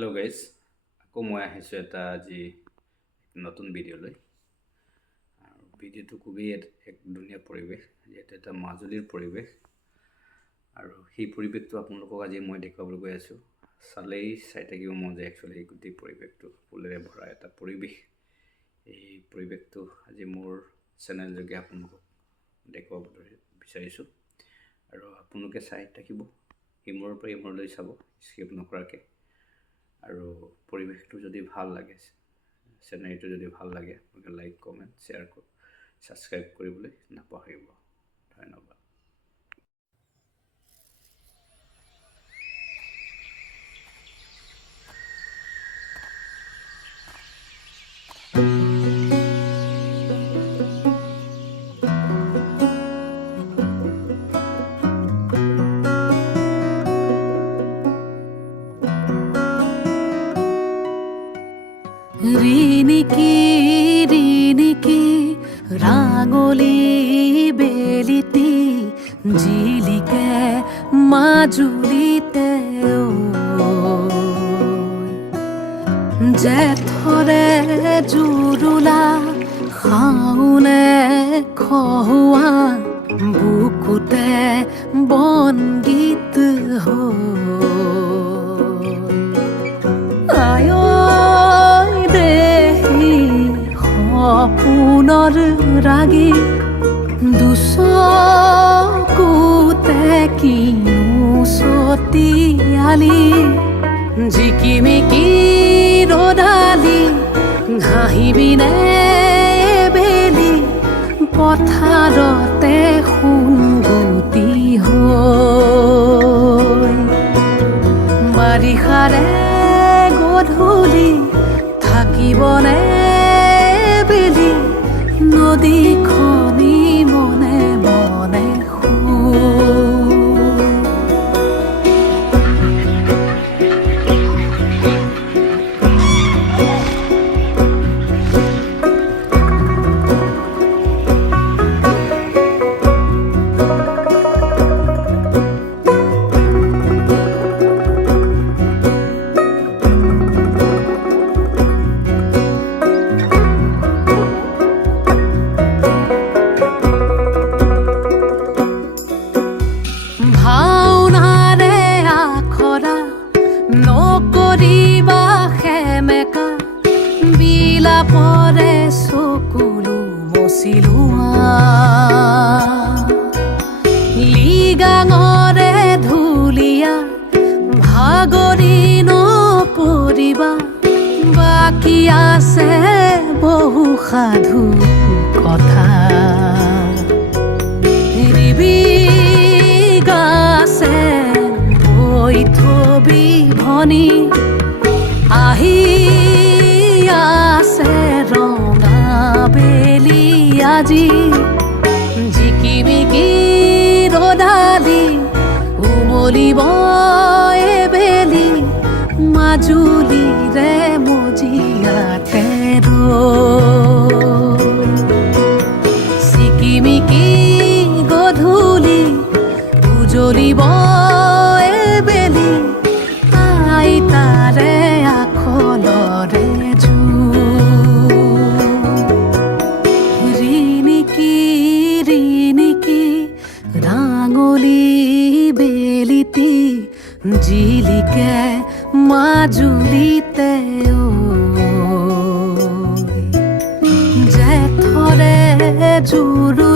Hello' guys, আকৌ মই আহিছোঁ এটা আজি নতুন ভিডিঅ' লৈ। আৰু ভিডিঅ'টো খুবেই এক ধুনীয়া পৰিৱেশ, যিহেতু এটা মাজুলীৰ পৰিৱেশ। আৰু সেই পৰিৱেশটো আপোনালোকক আজি মই দেখুৱাবলৈ গৈ আছোঁ। চালেই চাই থাকিব মন যায়। একচুৱেলি এই গোটেই পৰিৱেশটো ফুলেৰে ভৰা এটা পৰিৱেশ। এই পৰিৱেশটো আজি মোৰ চেনেল যোগে আপোনালোকক দেখুৱাবলৈ বিচাৰিছোঁ। আৰু আপোনালোকে চাই থাকিব, ইমূৰৰ পৰা ইমূৰলৈ চাব, স্কিপ নকৰাকৈ। আৰু পৰিৱেশটো যদি ভাল লাগে, চেনেৰীটো যদি ভাল লাগে, আপোনালোকে লাইক, কমেণ্ট, শ্বেয়াৰ, ছাবস্ক্ৰাইব কৰিবলৈ নাপাহৰিব। ধন্যবাদ। ৰিণিকি ৰাঙলী বেলিটি জিলিকে মাজুলীতে জেঠৰে জুৰুলা শাওনে খহুৱা বুকুতে বনগীত পুনৰ ৰাগী দুচকুতে কিনো ছটিয়ালি জিকিমিকি ৰদালি ঘাঁহিবিনে বেলি পথাৰতে সোণগুটি হৈ বাৰিষাৰে গধূলি থাকিবনে বেলি নদীখনি মনে মনে নকৰিবা সেমেকা বিলাপৰে চকুলো মচিলোৱা লিগাঙৰে ধুলীয়া ভাগৰি নপৰিবা বাকী আছে বহু সাধু কথা গাছে থবি ভনী আহি আছে ৰঙা বেলি আজি জিকিমিকি ৰদালি উমলিব বেলি মাজুলীৰে মজিয়াতে চিকিমিকি গধূলি উজলিব তাৰে আখলৰে ৰিণিকি ৰাঙলী বেলিটি জিলিকে মাজুলীতে জেঠৰে জুৰু